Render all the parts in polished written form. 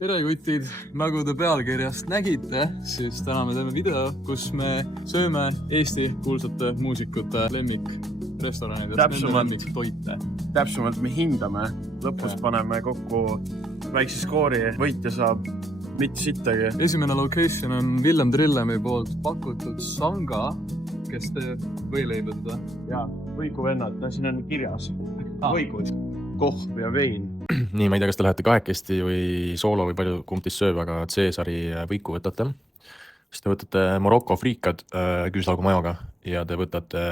Tere kutid, nagu te pealkirjast nägite, siis täna me teeme video, kus me sööme Eesti kuulsate muusikute lemmikrestoranidest, nende lemmiktoite. Täpsemalt me hindame, lõpus paneme kokku väikse skoori, võitja saab mitte sittagi. Esimene location on Villem Trillemi poolt pakutud Sanga, kes teeb võileibud. Jaa, võiku vennad, siin on kirjas. Võikud, kohv ja vein. Nii, ma ei tea, kas te lähete kahekesti või soolo või palju kumb teist sööb, aga Caesari võiku võtate. Siis te võtate Morocco friikad küüslaugu majoga ja te võtate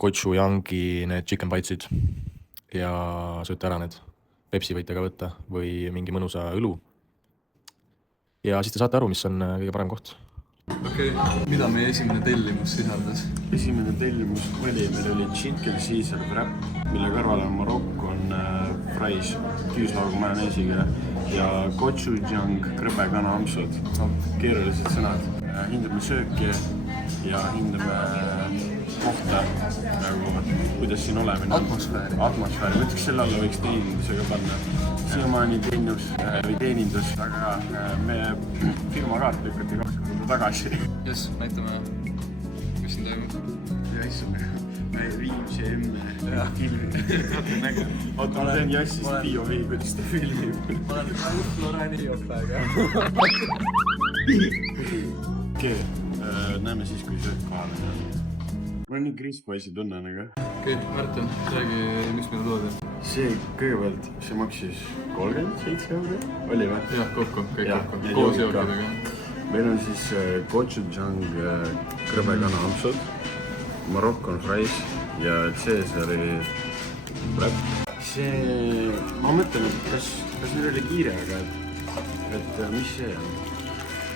gochujangi need chicken bitesid ja sööte ära need. Pepsi võite ka võtta või mingi mõnusa õlu. Ja siis te saate aru, mis on kõige parem koht. Okei, mida meie esimene tellimus sisaldas? Esimene tellimus meil oli chicken Caesar wrap, mille kõrval on Morocco fries küüslaugu majoneesiga ja gochujang krõbekana ampsud. Keerulised sõnad. Hindame sööki ja hindame kohta, kuidas siin olemine on. Atmosfääri. Mõtleks selle alla võiks teenindusega panna. Siiamaani teenindus, aga meie firmakaart lükati 2 korda tagasi. Yes, näitame, mis siin teeme. Ja issame, me Viimsi emme filmi. Oota, ma teen Jassist POV, kuidas ta filmib. Ma olen Loreni Jotaga. Okei, näeme siis, kui söök kohale. Ma olen nii kriispoisi tunnen, aga... Okei, Märten, räägi, mis meil toodi? See kõigepealt, see maksis 37 euro, oli või? Jah, kokku, kõik kokku, koos jookidega. Meil on siis gochujang krõbekana ampsud, Morocco fries ja Caesari wrap. See, ma mõtlen, et kas meil oli kiire, aga et mis see on?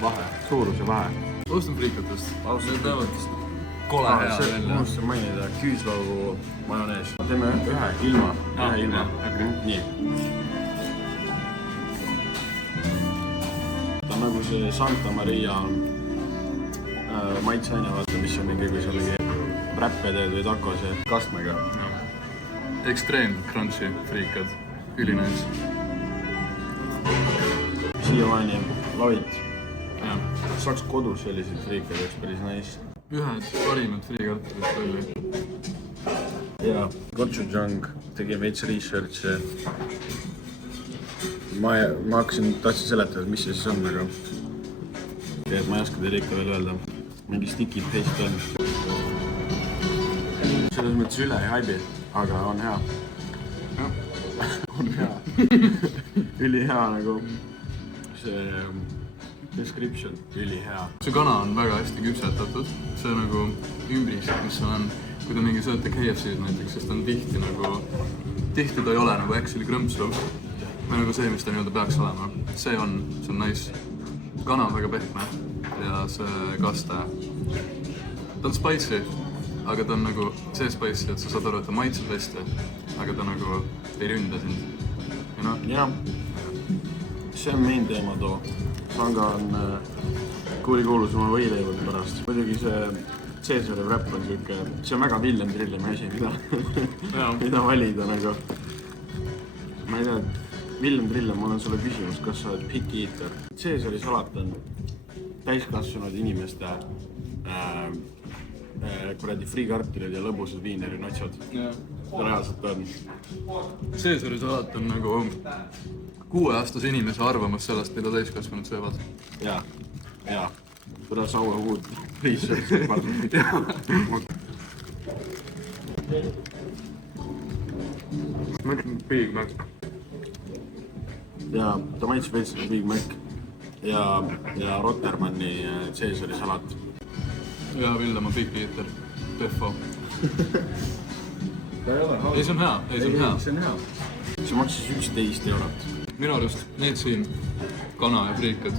Vahe, suuruse vahe. Austan friikatest. Need näevad kole hea välja. Muustan mainida, küüslaugu majonees. Teeme ühe ilma. Nii. Ta on nagu see Santa Maria maitseaine, vaata, mis on mingi, kui sa oligi räppe teed või takose kastmega. Extreme crunchy friikad, ülinäis. Siiamaani lavit. Saaks kodus sellised friikad, oleks päris nice. Ühed parimad friikartulid oli. Ja, gochujang, tegin veits research'i. Ma tahtsin seletada, mis see siis on, aga et ma ei oska teile ikka veel öelda. Mingi sticky taste on. Selles mõttes üle ei haibi, aga on hea. On hea. Üli hea nagu see description, üli hea. See kana on väga hästi küpsetatud. See on nagu ümbris, mis on, kui te mingi sööte KFC-d näiteks, sest on tihti ta ei ole nagu actually krõmpsu. Või nagu see, mis ta nii-öelda peaks olema. See on nice. Kana on väga pehme ja see kaste. Ta on spicy, aga ta on nagu see spicy, et sa saad aru, et ta maitseb hästi, aga ta nagu ei ründa sind. Ja, see on main teema too. Sanga on kuulikuulus oma võileibude pärast. Muidugi see Caesari wrap on siuke, see on väga Villem Trillemi asi, mida valida nagu. Ma ei tea, Villem Trillem, mul on sulle küsimus, kas sa oled picky eater. Caesari salat on täiskasvanud inimeste kuradi friikartulid ja lõbusad viinerinotšad. Ta reaalselt on. Caesari salat on nagu 6-aastase inimese arvamus sellest, mida täiskasvanud söövad. Jaa. Seda saue huud research department. Mõtlen Big Mac. Ja ta maitseb veits Big Mac ja Rotermanni Caesari salat. Ja Villem on Big Eater. Defo. Ei, see on hea. See on hea. See maksis 11 eurot. Minu arust need siin, kana ja friikad,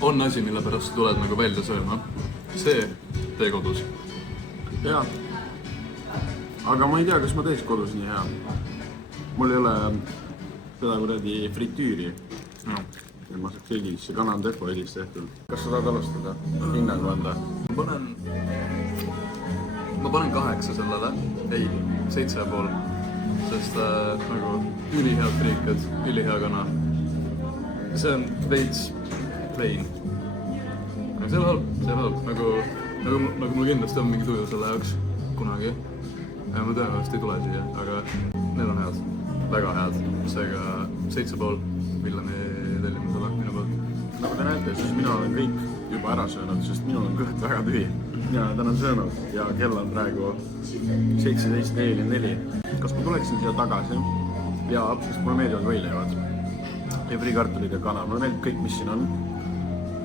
on asi, mille pärast tuled nagu välja sööma. See tee kodus. Jaa. Aga ma ei tea, kas ma teeks kodus nii hea. Mul ei ole seda kuradi fritüüri. Ja ma saaks õilis, see kana on defo õilis tehtud. Kas sa tahad alustada? Hinnagu anda? Ma panen 8 sellele. Ei, 7,5. Sest nagu ülihead friikad, ülihea kana. see on veits plain. aga see on halb, nagu mul kindlasti on mingi tuju selle jaoks kunagi. ja ma tõenäoliselt ei tule siia, aga need on head, väga head. seega 7,5 Villemi tellimusele minu poolt. Nagu te näete, siis mina olen kõik juba ära söönud, sest minul on kõht väga tühi. Mina täna söönud ja kell on praegu 17:44. Kas ma tuleksin siia tagasi? Jaa, sest mulle meeldivad võileivad ja friikartulid ja kana. Mulle meeldib kõik, mis siin on.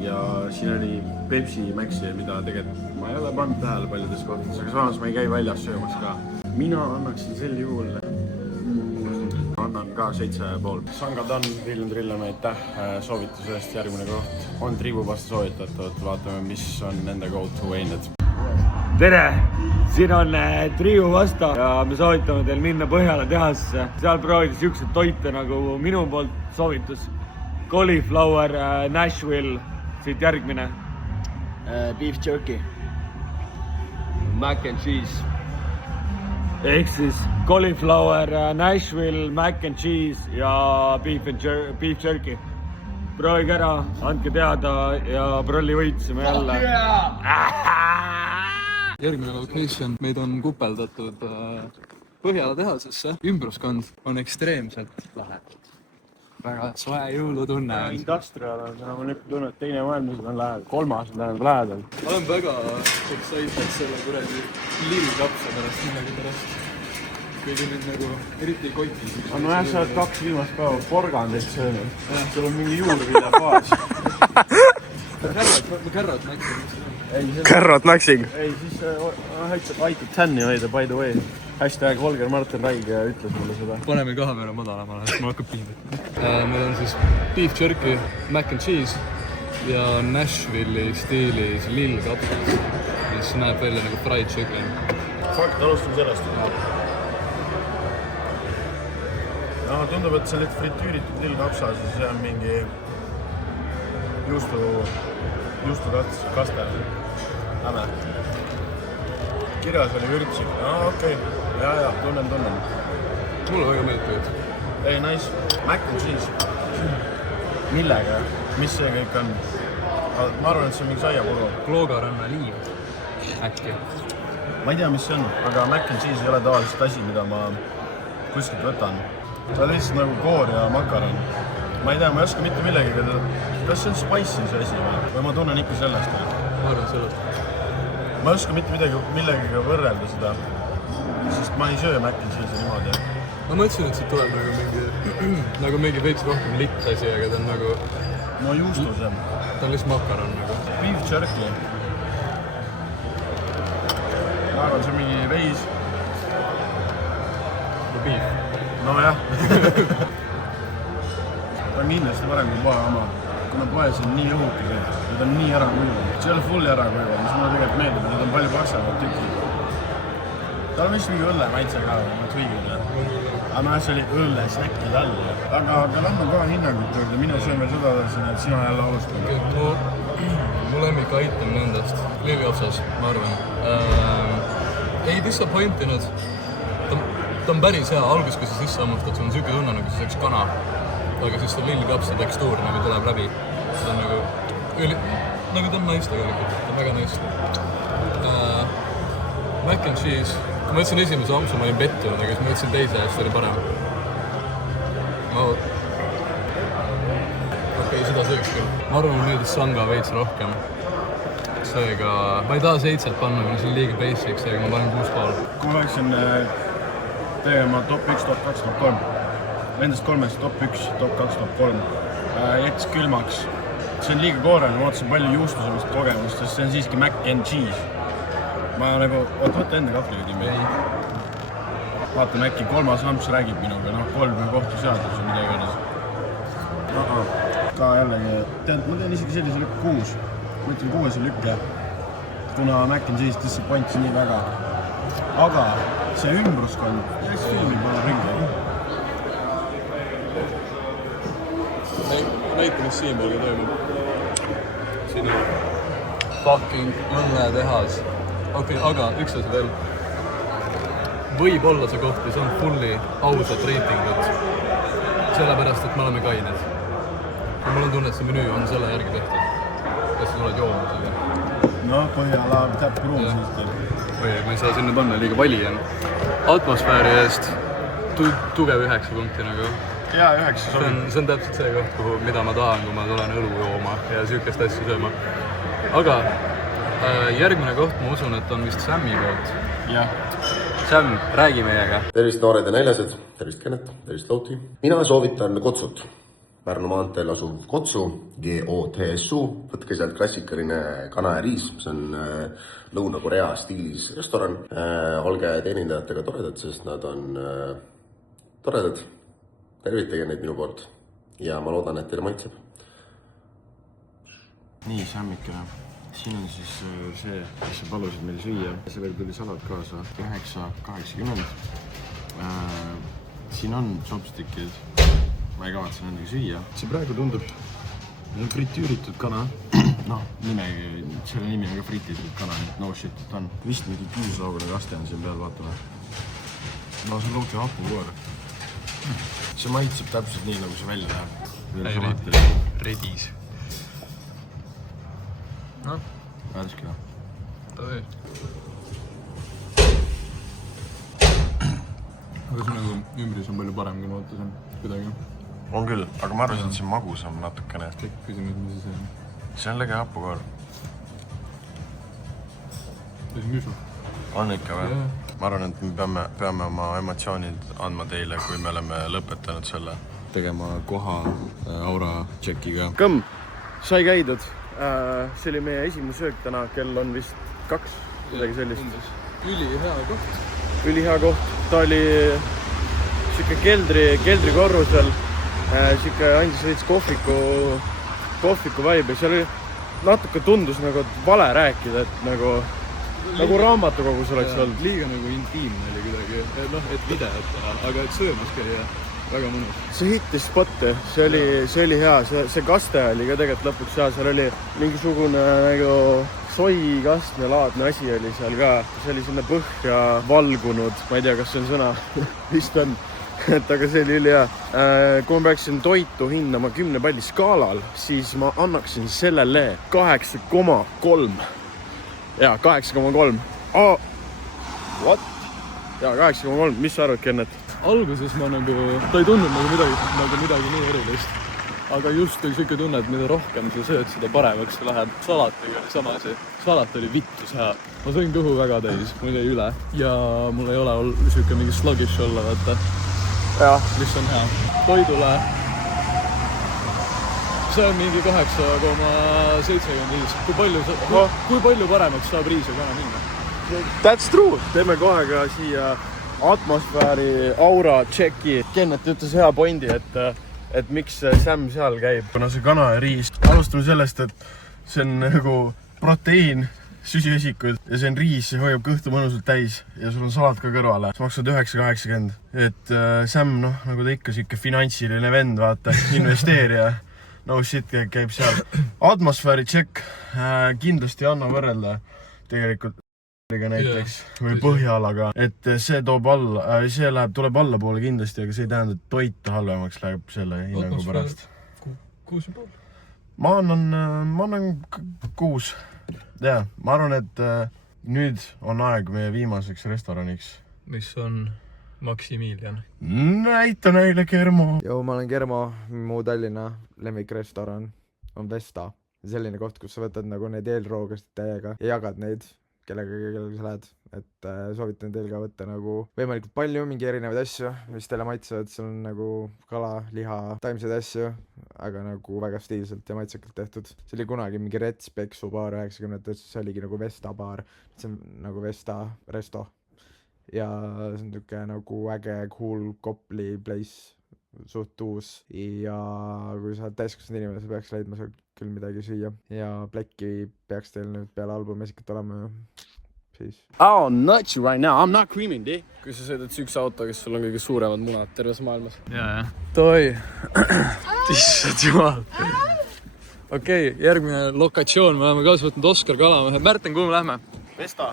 Ja siin oli Pepsi Maxi, mida tegelikult ma ei ole pannud tähele paljudes kohtades, aga samas ma ei käi väljas söömas ka. Mina annaksin sel juhul annan ka 7,5. Sangadan, Viljan Trillem, aitäh soovituse eest. Järgmine koht on triibupasta soovitatud. Vaatame, mis on nende go-to ained. Tere! Siin on triibupasta ja me soovitame teil minna Põhjala tehasesse. Seal proovida siukseid toite nagu minu poolt soovitus. Cauliflower Nashville. Siit järgmine. Beef jerky. Mac and cheese. Ehk siis cauliflower Nashville, mac and cheese ja beef jerky. Proovige ära, andke teada ja prolli võitsime jälle. Järgmine location, meid on kupeldatud Põhjala tehasesse. Ümbruskond on ekstreemselt lähedalt. Väga soe jõulutunne. Industrial on nagu nüüd tunne, et teine maailmasõda on lähedal. Kolmas on tähendab lähedal. Ma olen väga excited selle kuradi lillkapsa pärast millegi pärast. Kuigi nüüd nagu eriti ei koti. No jah, sa oled 2 viimast päeva porgandit söönud. Sul on mingi juurviljafaas. Carrot Maxi. Carrot Maxing. Ei, siis aitab tänni hoida, by the way. Hashtag Holger Martin Raige ütles mulle seda. Paneme kaamera madalamale, siis ma hakkab piinata. Meil on siis beef jerky, mac and cheese ja Nashville'i stiilis lillkapsas, mis näeb välja nagu fried chicken. Fakt, alustame sellest. No, tundub, et see on fritüüritud lillkapsas ja see on mingi juustukastel. Läme. Kirjas oli vürtsik. Okei. Ja, tunnen. Mulle väga meeldib. Ei, nice. Mac and cheese. Millega? Mis see kõik on? Ma arvan, et see on mingi saiapuru. Kloogaranna liiv. Äkki. Ma ei tea, mis see on, aga mac and cheese ei ole tavaliselt asi, mida ma kuskilt võtan. See on lihtsalt nagu koor ja makaron. Ma ei tea, ma ei oska mitte millegagi. Kas see on spicy see asi või ma tunnen ikka sellest? Ma arvan sellest. Ma ei oska mitte millegagi võrrelda seda, sest ma ei söö mac and cheese'i niimoodi. Ma mõtlesin, et siit tuleb nagu mingi veits rohkem litt asi, aga ta on nagu... No juustus jah. Ta on lihtsalt makaron nagu. Beef jerky. Ma arvan, see on mingi veis. Beef. No jah. Ta on kindlasti parem kui poe oma. Kuna poes on nii õhukesed, need on nii ära kuivad. See ei ole fulli ära kuivad, mis mulle tegelikult meeldib, need on palju paksemad tükid. Tal on vist mingi õlle maitse ka, ma tweegin. Aga noh, see oli õlle säkkid all. Aga lähme kohe hinnangut juurde, mina söön veel seda edasi, et sina jälle alustad. Mu lemmik item nendest, lillkapsas, ma arvan. Ei disappointinud. Ta on päris hea, alguses kui sa sisse hammustad, sul on siuke tunne, nagu see oleks kana. Aga siis see lillkapsa tekstuur nagu tuleb läbi. See on nagu ta on nice tegelikult, ta on väga nice. Mac and cheese. Kui ma ütlesin esimese ampsu, ma olin pettunud, aga siis ma ütlesin teise ja siis oli parem. Okei, seda sööks küll. Ma arvan, mul meeldis sanga veits rohkem. Seega, ma ei taha 7 panna, kuna see on liiga basic, seega ma panen 6,5. Kui ma võiksin tegema top 1, top 2, top 3. Nendest 3 top 1, top 2, top 3. Jättis külmaks. See on liiga koorene, ma ootasin palju juustusemist kogemust, sest see on siiski mac and cheese. Ma nagu, võtta enda kahvliga timmi. Vaatame äkki 3. amps räägib minuga, 3 kohtuseadus või midagi ennast. Ka jällegi, ma teen isegi sellise lükk 6. Ma ütlen 6 lükke, kuna mac and cheese disappointis nii väga. Aga see ümbruskond, jäks filmi pole ringi. Näita, mis siinpoolgi toimub. Siin on fucking õlletehas. Okei, aga üks asi veel. Võib olla see koht ja see on fulli ausat reitingut. Sellepärast, et me oleme kained. mul on tunne, et see menüü on selle järgi tehtud. Kas sa tuled jooma seda? No Põhjala täppruum siis. Oi, ma ei saa sinna panna, liiga vali on. Atmosfääri eest tugev 9 punkti nagu. Jaa, 9 sobib. See on täpselt see koht, mida ma tahan, kui ma tulen õlu jooma ja sihukest asja sööma. Aga järgmine koht, ma usun, et on vist Sammi poolt. Jah. Sam, räägi meiega. Tervist noored ja näljased, tervist Kennet, tervist Lauti. Mina soovitan Kotsut. Pärnu maanteel asuv Kotsu, GOTSU. Võtke sealt klassikaline kana ja riis, see on Lõuna-Korea stiilis restoran. Olge teenindajatega toredad, sest nad on toredad. Tervitage neid minu poolt ja ma loodan, et teile maitseb. Nii, Sammikene. Siin on siis see, mis sa palusid meil süüa. Sellega tuli salat kaasa 9.80. Siin on chopstickid. Ma ei kavatse nendega süüa. See praegu tundub fritüüritud kana. Noh, selle nimi on ka frititud kana, nii et no shit, et on. Vist mingi küüslaugune kaste on siin peal, vaatame. No see on looti hapu koor. See maitseb täpselt nii, nagu see välja läheb. Redis. Noh? Värske. Toi. Aga see nagu ümbris on palju parem, kui ma ootasin kuidagi. On küll, aga ma arvasin, et see magusam natukene. Kõik küsinud, mis see on. See on lege hapukoor. See on küsu. On ikka või? Ma arvan, et me peame oma emotsioonid andma teile, kui me oleme lõpetanud selle. Tegema koha aura tšekiga. Kõmm, sai käidud. See oli meie esimene söök täna, kell on vist 2, midagi sellist. Ülihea koht. Ülihea koht. Ta oli siuke keldrikorrusel. Siuke andis veits kohviku vibe. Seal oli natuke tundus nagu vale rääkida, et nagu raamatukogus oleks olnud. Liiga nagu intiimne oli kuidagi, et videot teha, aga et söömas käia väga mõnus. See hittis spotte, see oli hea, see kaste oli ka tegelikult lõpuks hea, seal oli mingisugune nagu soikastmelaadne asi oli seal ka. See oli sinna põhja valgunud, ma ei tea, kas see on sõna, vist on, et aga see oli ülihea. Kui ma peaksin toitu hindama 10 palli skaalal, siis ma annaksin sellele 8,3. Jaa, 8,3. What? Jaa, 8,3. Mis sa arvad, Kennet? Alguses ma ta ei tundnud midagi nii erilist. Aga just oli siuke tunne, et mida rohkem sa sööd, seda paremaks sa lähed. Salatiga oli sama asi. Salat oli vittus hea. Ma sõin kõhu väga täis, mul jäi üle. Ja mul ei ole siuke mingi sluggish olla, vaata. Mis on hea. Toidule see on mingi 8,75. Kui palju paremaks saab riis ja kana minna? That's true. Teeme kohe ka siia atmosfääri aura tšeki. Kennet ütles hea pointi, et miks Sam seal käib. Kuna see kana ja riis. Alustame sellest, et see on nagu proteiin, süsivesikud ja see on riis, see hoiab kõhtu mõnusalt täis ja sul on salat ka kõrvale. See maksab 9,80. Et Sam, nagu ta ikka siuke finantsiline vend, vaata, investeerija. No shit, käib seal. Atmosfääri tšekk kindlasti ei anna võrrelda tegelikult näiteks või Põhjalaga, et see tuleb tuleb allapoole kindlasti, aga see ei tähenda, et toit halvemaks läheb selle hinnagu pärast. 6,5? Ma annan 6. Ja, ma arvan, et nüüd on aeg meie viimaseks restoraniks. Mis on Maximilian. Näita neile, Germo. Joo, ma olen Germo, mu Tallinna lemmikrestoran on Vesta. Selline koht, kus sa võtad nagu neid eelroogasid täiega ja jagad neid kellega sa lähed. Et soovitan teil ka võtta nagu võimalikult palju mingi erinevaid asju, mis teile maitsevad. Seal on nagu kala, liha, taimseid asju, aga nagu väga stiilselt ja maitsekalt tehtud. See oli kunagi mingi Rets Peksu baar 90-ndates, see oligi nagu Vesta baar. See on nagu Vesta resto. Ja see on tüke nagu äge, cool Kopli place, suht uus. Ja kui sa oled täiskasvanud inimene, sa peaks leidma seal küll midagi süüa. Ja plekki peaks teil nüüd peale albumesikat olema. Siis. Oh, nuts you right now. I'm not creaming, dude. Kui sa sõidad üks auto, kes sul on kõige suuremad munad terves maailmas. Jaa. Toi. Tissad jumal. Okei, järgmine lokatsioon. Me oleme kaasa võtnud Oskar Kalamehe. Märten, kuhu me lähme? Vesta.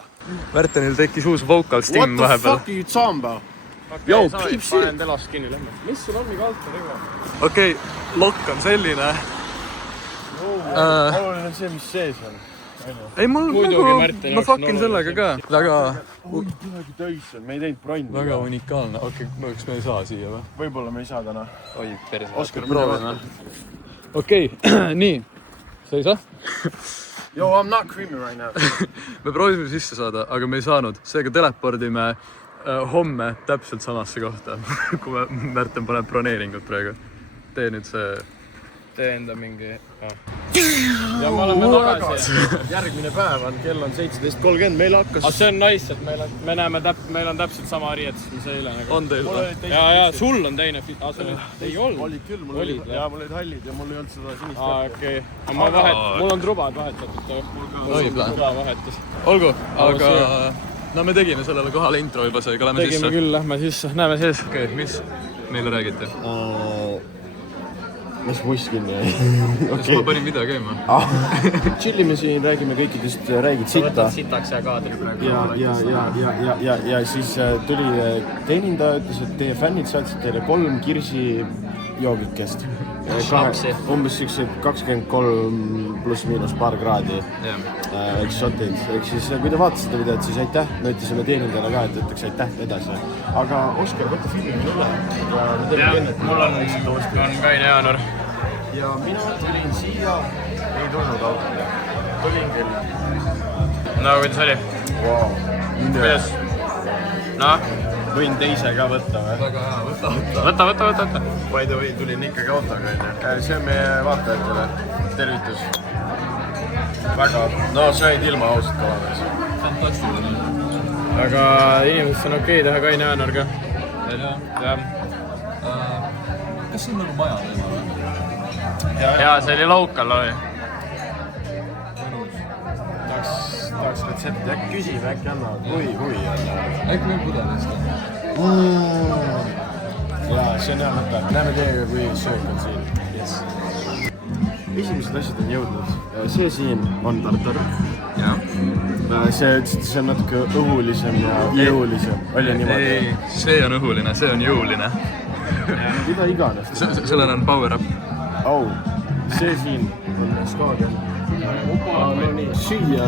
Märtenil tekkis uus vocal sting vahepeal. What the fuck are you talking about? Yo, peep shit. Panen telast kinni, lähme. Mis sul on mingi alt? Okei, lokk on selline. oluline on see, mis sees on. ei, mul nagu, ma fuckin sellega ka. Väga... Midagi täis on, me ei teinud bronni. Väga unikaalne. Okei, kas me ei saa siia või? Võib-olla me ei saa täna. Oi, perse. Oskar, proovime. Okei, nii. Seisa. Yo, I'm not creamy right now. Me proovisime sisse saada, aga me ei saanud. Seega telepordime homme täpselt samasse kohta, kui Märten paneb broneeringut praegu. Tee nüüd see... Tee enda mingi... Ja me oleme tagasi. Järgmine päev on, kell on 17.30, meil hakkas... Aga see on nice, et meil on täpselt sama riietus, mis eile. On teil või? Ja, sul on teine... Ei olnud? Olid küll, mul olid hallid ja mul ei olnud seda sinist. Okei. Mul on trubad vahetatud. Mul on truba vahetus. Olgu, aga... No me tegime sellele kohale intro juba, seega lähme sisse. Tegime küll, lähme sisse, näeme sees. Okei, mis meile räägite? Mis muss kinni jäi? Kas ma panin video käima? Chillime siin, räägime kõikidest, räägid sitta. Võtad sitaks ja kaadri praegu. Ja siis tuli teenindaja, ütles, et teie fännid saatsid teile 3 kirsi joogikest. Umbes 23 pluss miinus paar kraadi. Eks shotid. Eks siis, kui te vaatasite videot, siis aitäh. Me ütlesime teenindajale ka, et ütleks aitäh edasi. Aga Oskar, võtta filmi üle. Mul on kaine jaanuar. Ja mina tulin siia, ei tulnud autoga. Tulin küll. No, kuidas oli? Wow. Kuidas? No? Võin teise ka võtta või? Väga hea, võta. By the way, tulin ikkagi autoga. See on meie vaatajatele. Tervitus. Väga, no sa jäid ilma ausalt kavames. Fantastiline. Aga inimesed on okei teha kaine jaanuar ka. Jah. Kas see on nagu maja teema või? Jaa, see oli local oli. Tahaks retsepti, äkki küsime, äkki annavad hui annavad. Äkki meil pudelist? Jaa, see on hea mõte. Näeme teiega, kui söök on siin. Yes. Esimesed asjad on jõudnud. See siin on tartar. See on natuke õhulisem ja jõulisem. Oli niimoodi? Ei, see on õhuline, see on jõuline. Mida iganes. Sellel on power up. Au, see siin on skaagen. Süüa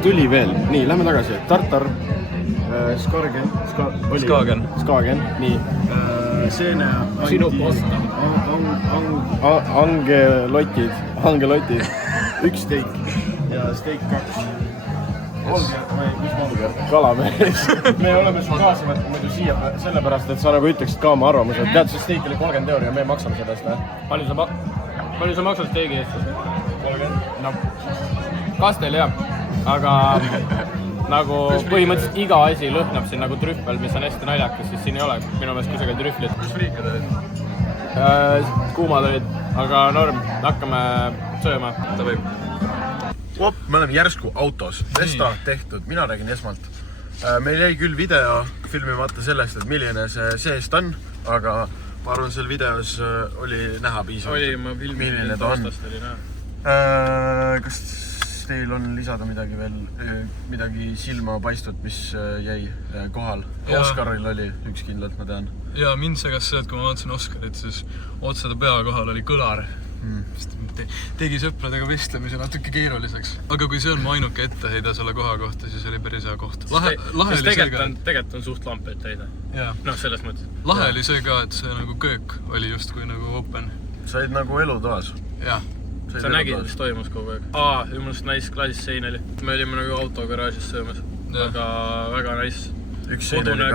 tuli veel. Nii, lähme tagasi. Tartar, skaagen, nii. Seene, angelotid, 1 steik ja steik 2. Kalamees. Me oleme su kaasa võtnud muidu siia sellepärast, et sa nagu ütleksid ka oma arvamuse. Tead, see steik oli 30 € ja me maksame sellest, või? Palju sa maksad steigi eest? 30? No, kastel jah, aga nagu põhimõtteliselt iga asi lõhnab siin nagu trühvel, mis on hästi naljakas, siis siin ei ole minu meelest kusagil trühvlit. Kus friikad olid? Kuumad olid, aga norm, hakkame sööma. Ta võib. Me oleme järsku autos, Vesta tehtud, mina räägin esmalt. Meil jäi küll video filmimata sellest, et milline see seest on, aga ma arvan, seal videos oli näha piisavalt, milline ta on. Kas teil on lisada midagi veel, midagi silma paistvat, mis jäi kohal? Oskaril oli üks kindlalt, ma tean. Ja mind segas see, et kui ma vaatasin Oskarit, siis otse ta pea kohal oli kõlar. Tegi sõpradega vestlemise natuke keeruliseks. Aga kui see on mu ainuke etteheide selle koha kohta, siis oli päris hea koht. Lahe oli see ka... Tegelikult on suht lamp etteheide. No, selles mõttes. Lahe oli see ka, et see nagu köök oli just kui nagu open. Sa olid nagu elutoas. Jah. Sa nägid, mis toimus kogu aeg. Jumalast nice klaasis sein oli. Me olime nagu autogaraažis söömas. Aga väga nice. Kodune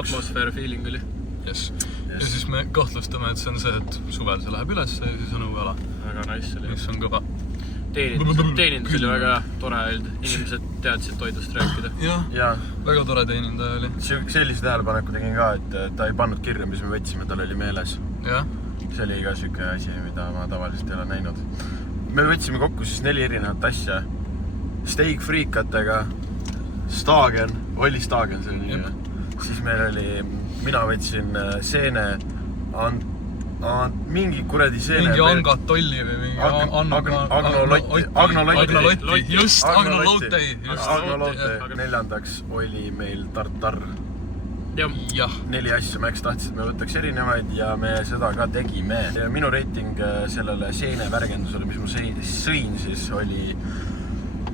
atmosfäär feeling oli. Yes. Ja siis me kahtlustame, et see on see, et suvel see läheb üles ja siis on õueala. Väga nice oli. Mis on kõva. Teenindus oli väga tore olnud. Inimesed teadsid toidust rääkida. Jah, väga tore teenindaja oli. Sellise tähelepaneku tegin ka, et ta ei pannud kirja, mis me võtsime, tal oli meeles. See oli ka siuke asi, mida ma tavaliselt ei ole näinud. Me võtsime kokku siis 4 erinevat asja. Steak friikatega, staagen, oli staagen see nimi. Siis meil oli, mina võtsin seene, mingi kuradi seene. Mingi angatolli või mingi agnolotti. Just, agnolotti. Neljandaks oli meil tartar. jah. 4 asja, Max tahtis, et me võtaks erinevaid ja me seda ka tegime. Minu reiting sellele seenevärgendusele, mis ma sõin, siis oli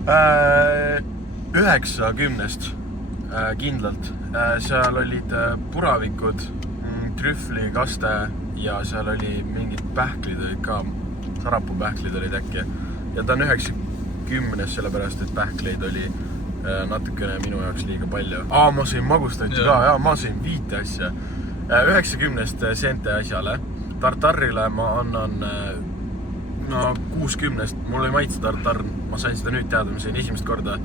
9/10 kindlalt. Seal olid puravikud, trühvlikaste ja seal oli mingid pähklid olid ka, sarapupähklid olid äkki. Ja ta on 9/10 sellepärast, et pähkleid oli natukene minu jaoks liiga palju. Ma sõin magustajaid ka, ma sõin 5 asja. 9/10 seente asjale. Tartarile ma annan 6/10. Mul ei maitse tartar, ma sain seda nüüd teada, ma sõin esimest korda.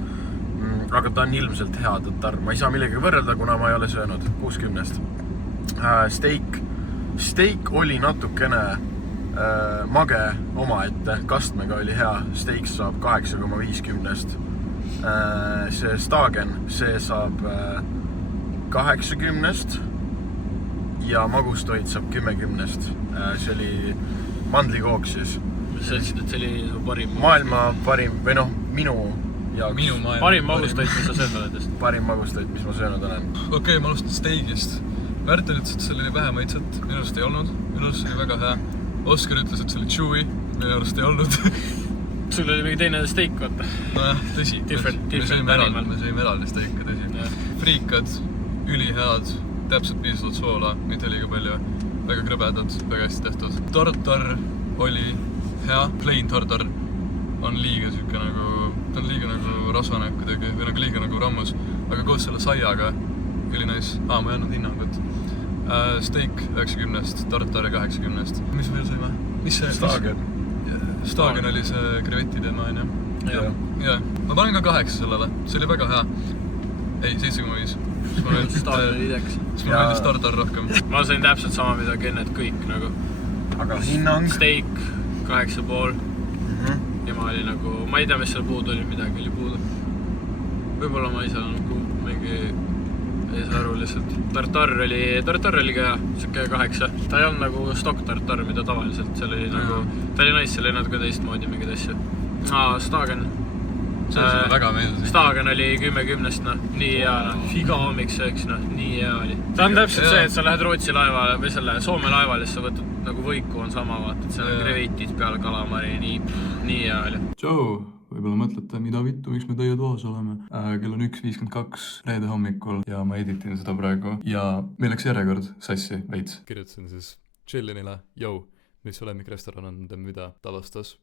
Aga ta on ilmselt hea tartar. Ma ei saa millegagi võrrelda, kuna ma ei ole söönud. 6/10. Steak oli natukene mage omaette. Kastmega oli hea. Steak saab 8,5/10. See Stagen, see saab 8/10 ja magustoit saab 10/10. See oli mandlikook siis. Sa ütlesid, et see oli parim maailma parim, või noh, minu jaoks parim magustoit, mis sa söönud oled. Parim magustoit, mis ma söönud olen. Okei, ma alustan steigist. Märten ütles, et seal oli vähe maitset, minu arust ei olnud. Minu arust oli väga hea. Oskar ütles, et see oli chewy, minu arust ei olnud. Sul oli mingi teine steik, vaata. Nojah, tõsi. Me sõime eraldi steike, tõsi. Friikad, ülihead, täpselt piisavalt soola, mitte liiga palju. Väga krõbedad, väga hästi tehtud. Tartar oli hea. Plain tartar on liiga siuke nagu, ta on liiga nagu rasvane kuidagi, või nagu liiga nagu rammus. Aga koos selle saiaga, üli nice. Ma ei andnud hinnangut. Steak 9/10, tartar 8/10. Mis veel sõime? Stagen oli see kreveti teema, on ju? Jah. Ma panen ka 8 sellele, see oli väga hea. Ei, 7,5. Stagen oli ideks. Siis ma meeldis tartar rohkem. Ma sain täpselt sama, mida Kennet kõik nagu. Aga hinnang? Steak 8,5. Ja ma oli nagu, ma ei tea, mis seal puudu oli, midagi oli puudu. Võib-olla ma ei saa nagu mingi, ei saa aru lihtsalt. Tartar oli ka hea, siuke 8. Ta ei olnud nagu stock tartar, mida tavaliselt. Seal oli nagu, ta oli nice, seal oli natuke teistmoodi mingid asju. Stagen. Väga meeldis. Stagen oli 10/10, noh, nii hea, iga hommik sööks, noh, nii hea oli. Ta on täpselt see, et sa lähed Rootsi laevale või selle Soome laevale, siis sa võtad nagu võiku on sama, vaata, et seal on krevetid peale kalamari, nii hea oli. Tšau! Võib-olla mõtlete, mida vittu, miks me teie toas oleme. Kell on 1:52 reede hommikul ja ma editin seda praegu. Ja meil läks järjekord sassi veits. Kirjutasin siis Chillinile, jõu, mis su lemmikrestoran on, mida ta vastas.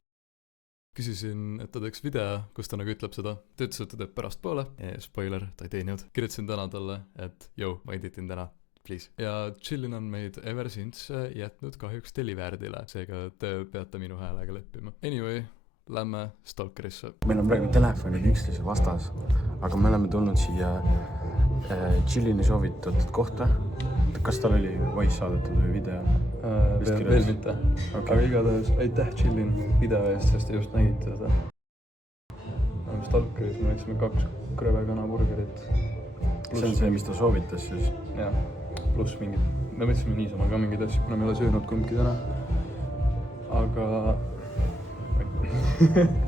Küsisin, et ta teeks video, kus ta nagu ütleb seda. Ta ütles, et ta teeb pärastpoole. Spoiler, ta ei teinud. Kirjutasin täna talle, et jõu, ma editin täna. Please. Ja Chillin on meid ever since jätnud kahjuks Deliverdile, seega te peate minu häälega leppima. Anyway, lähme Stalkerisse. Meil on praegu telefonid üksteise vastas, aga me oleme tulnud siia Chillini soovitatud kohta. Kas tal oli voice saadetud või video? Veel mitte. Aga igatahes aitäh Chillin video eest, sest te just nägite seda. Stalkeris me võtsime 2 krõvekanaburgerit. See on see, mis ta soovitas siis? Jah, pluss mingid. Me võtsime niisama ka mingid asju, kuna me ei ole söönud kumbki täna. Aga...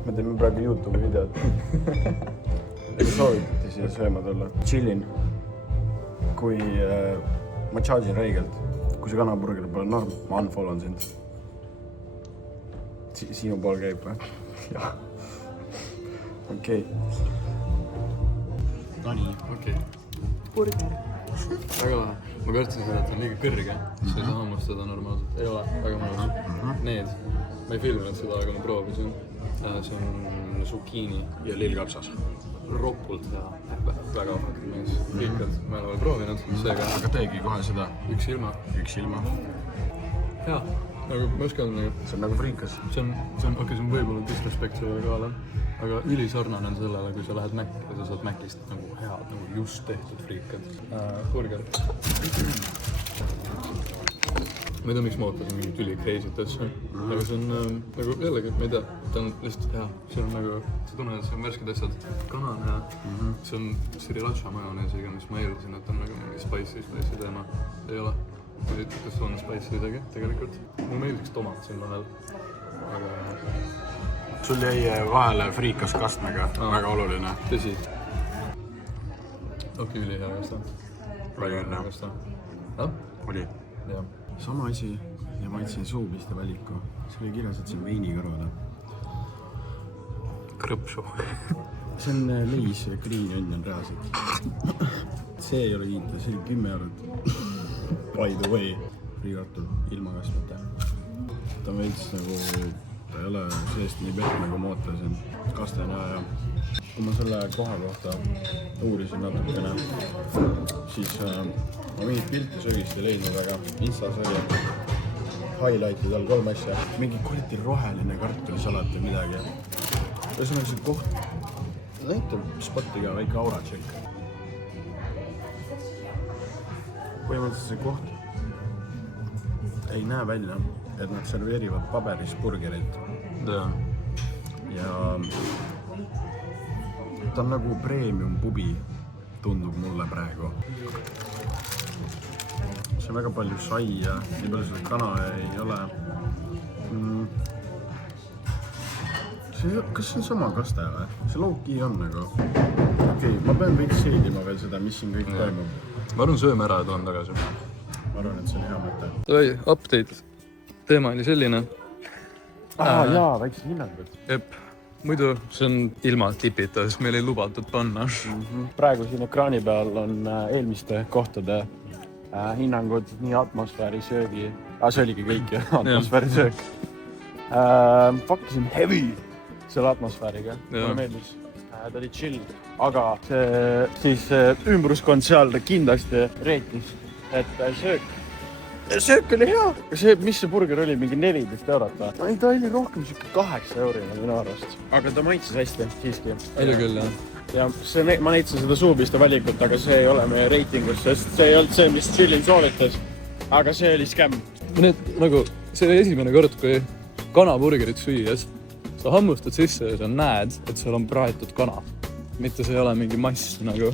Me teeme praegu YouTube'i videot. Soovitati siia sööma tulla. Chillin. Kui ma charge'in räigelt. Kui see kanaburger pole norm, ma unfollow'n sind. Sinu pool käib või? Jah. Okei. No nii, okei. Burger. Väga lahe. Ma kartsin seda, et on liiga kõrge. Sa ei saa hammustada normaalselt. Ei ole, väga mõnus. Need. Ma ei filminud seda, aga ma proovisin. See on zucchini ja lillkapsas. Ropult hea. Väga fucking mees. Riikad. Ma ei ole veel proovinud. Seega... Aga teegi kohe seda. Üks ilma. Hea. Nagu ma oskan nagu... See on nagu friikas. See on võib-olla disrespect selle kaale. Aga ülisarnane on sellele, kui sa lähed Mäkki ja sa saad Mäkist nagu head, nagu just tehtud friikad. Burger. Ma ei tea, miks ma ootasin mingit ülikreisit asja. Aga see on nagu jällegi, ma ei tea, ta on lihtsalt hea. See on nagu, sa tunned, et see on värsked asjad. Kana on hea. See on sriracha majoneesiga, mis ma eeldasin, et on nagu mingi spicy teema. Ei ole. Ma ei tea, kas on spicy isegi tegelikult. Mulle meeldiks tomat siin vahel. Aga... Sul jäi vahele friikas kastmega, väga oluline. Tõsi. Okei, ülihea kasta. oli küll jah. oli Jah. sama asi ja ma võtsin suupiste valiku. See oli kirjas, et see on veini kõrvale. Krõpsu. See on leis ja green onion reaalselt. See ei ole kiita, see oli 10 eurot. By the way. Friikartul ilma kasvata. Ta on veits nagu, ta ei ole seest nii pehme nagu ma ootasin. Kasten ja. Kui ma selle koha kohta uurisin natukene, siis ma mingit pilti söögist ei leidnud, aga Instas oli highlightid all 3 asja. Mingi kuriti roheline kartulisalat või midagi. Ühesõnaga see koht näitab spotiga väike aura check. Põhimõtteliselt see koht ei näe välja, et nad serveerivad paberis burgerit. Ja ta on nagu premium pubi, tundub mulle praegu. See on väga palju saia, nii palju seda kana ei ole. Kas see on sama kaste või? See low-key on nagu. Okei, ma pean veits seedima veel seda, mis siin kõik toimub. Ma arvan, sööme ära ja toon tagasi. Ma arvan, et see on hea mõte. Oi, update. Teema oli selline. Jaa, väikse hinnangud. Jep. Muidu see on ilma tipita, sest meil ei lubatud panna. Praegu siin ekraani peal on eelmiste kohtade hinnangud, nii atmosfääri söögi. See oligi kõik ju, atmosfääri söök. Fakkisin heavy selle atmosfääriga. Mulle meeldis. Ta oli chill. Aga see siis ümbruskond seal kindlasti reetis, et söök oli hea. Mis see burger oli? Mingi 14 eurot või? Ei, ta oli rohkem 8 eurina minu arvast. Aga ta maitses hästi siiski. Oli küll, jah. Ja ma näitasin seda suupiste valikut, aga see ei ole meie reitingus, sest see ei olnud see, mis Chillin soovitas. Aga see oli skämm. Nagu see oli esimene kord, kui kanaburgerit süües sa hammustad sisse ja sa näed, et seal on praetud kana. Mitte see ei ole mingi mass nagu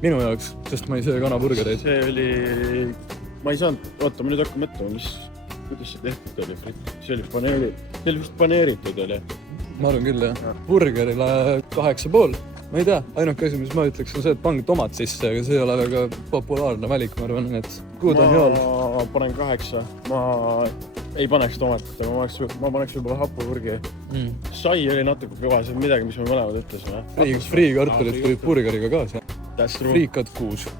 minu jaoks, sest ma ei söö kanaburgereid. See oli... Ma ei saanud... Oota, ma nüüd hakkan mõtlema, kuidas see tehtud oli. See oli vist paneeritud oli. Ma arvan küll, jah. Burgerile 8,5. Ma ei tea, ainuke asi, mis ma ütleks, on see, et pange tomat sisse, aga see ei ole väga populaarne valik, ma arvan, et good on jool. Ma panen 8. Ma ei paneks tomatit, aga ma paneks võib-olla hapuburgi. Sai oli natuke kõva, see on midagi, mis me mõlemad ütlesime. Free kartulit tulid burgeriga kaasa. Friikad 6.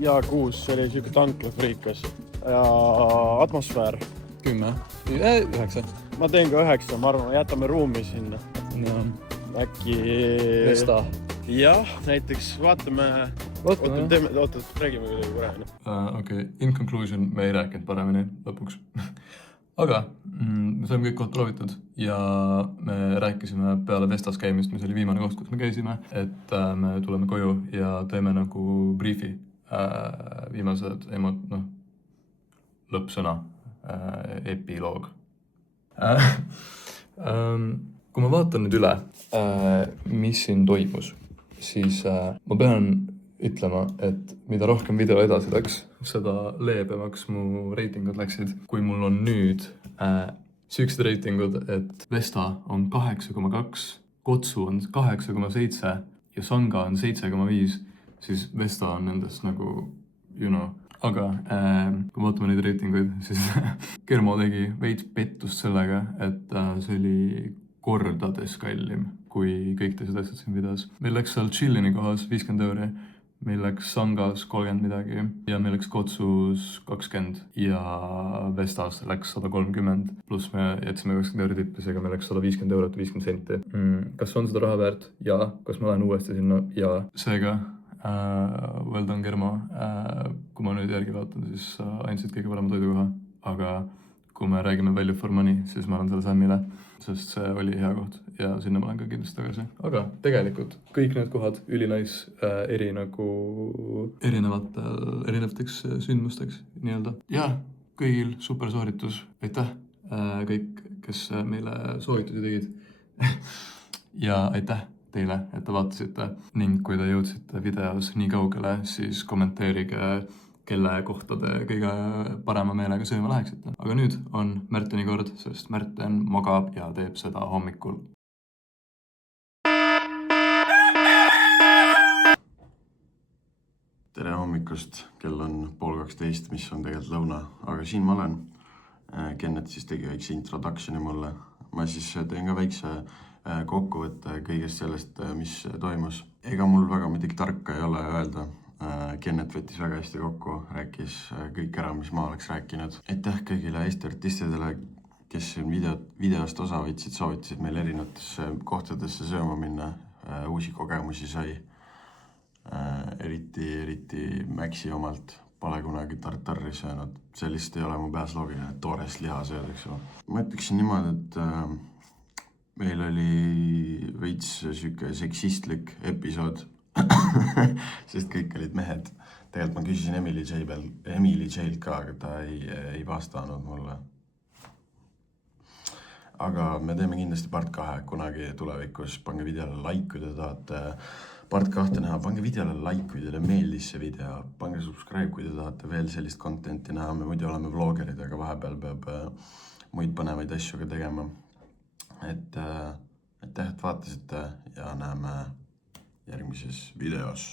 Ja 6, see oli siuke tankla friikas. Ja atmosfäär 10. 9. Ma teen ka 9, ma arvan, jätame ruumi sinna. Äkki... Vesta. Jah, näiteks vaatame... Oota, räägime kuidagi paremini. Okei, in conclusion, me ei rääkinud paremini lõpuks. Aga me saime kõik kohta proovitud ja me rääkisime peale Vestas käimist, mis oli viimane koht, kus me käisime, et me tuleme koju ja teeme nagu briefi viimased lõppsõna, epiloog. Kui ma vaatan nüüd üle, mis siin toimus, siis ma pean ütlema, et mida rohkem video edasi läks, seda leebemaks mu reitingud läksid. Kui mul on nüüd süüksed reitingud, et Vesta on 8,2, Kotsu on 8,7 ja Sanga on 7,5, siis Vesta on nendest nagu, Aga kui vaatame neid reitinguid, siis Kermo tegi veits pettust sellega, et see oli kordades kallim kui kõik teised asjad siin videos. Meil läks seal Chillini kohas 50 euri, meil läks Sangas 30 midagi ja meil läks Kotsus 20 ja Vestas läks 130, pluss me jätsime 20 euri tippi, seega meil läks 150 eurot 50 senti. Kas on seda raha väärt? Ja. Kas ma lähen uuesti sinna? Ja. Seega, well done Kermo. Kui ma nüüd järgi vaatan, siis andsid kõige parema toidukoha, aga kui me räägime value for money, siis ma olen selle Sammile, sest see oli hea koht ja sinna ma olen ka kindlasti tagasi. Aga tegelikult kõik need kohad ülinais erinevateks sündmusteks nii-öelda. Ja kõigil super sooritus. Aitäh kõik, kes meile soovitusi tegid. Ja aitäh teile, et te vaatasite ning kui te jõudsite videos nii kaugele, siis kommenteerige kelle kohta te kõige parema meelega sööma läheksite. Aga nüüd on Märteni kord, sest Märten magab ja teeb seda hommikul. tere hommikust, kell on 11:30, mis on tegelikult lõuna, aga siin ma olen. Kennet siis tegi väikse introductioni mulle. Ma siis teen ka väikse kokkuvõtte kõigest sellest, mis toimus. Ega mul väga midagi tarka ei ole öelda. Kennet võttis väga hästi kokku, rääkis kõik ära, mis ma oleks rääkinud. Aitäh kõigile Eesti artistidele, kes videost osa võtsid, soovitasid meil erinevatesse kohtadesse sööma minna, uusi kogemusi sai. Eriti Maxi omalt pole kunagi tartarri söönud. Sellist ei ole mu peas loogiline, et toorest liha sööd, eks ole. Ma ütleksin niimoodi, et meil oli veits süke seksistlik episood, sest kõik olid mehed. Tegelikult ma küsisin Emily Jailt ka, aga ta ei vastanud mulle. Aga me teeme kindlasti part 2 kunagi tulevikus. Pange videole like, kui te tahate part 2 näha. Pange videole like, kui teile meeldis see video. Pange subscribe, kui te tahate veel sellist contenti näha. Me muidu oleme vlogerid, aga vahepeal peab muid põnevaid asju ka tegema. Aitäh, et vaatasite ja näeme järgmises videos.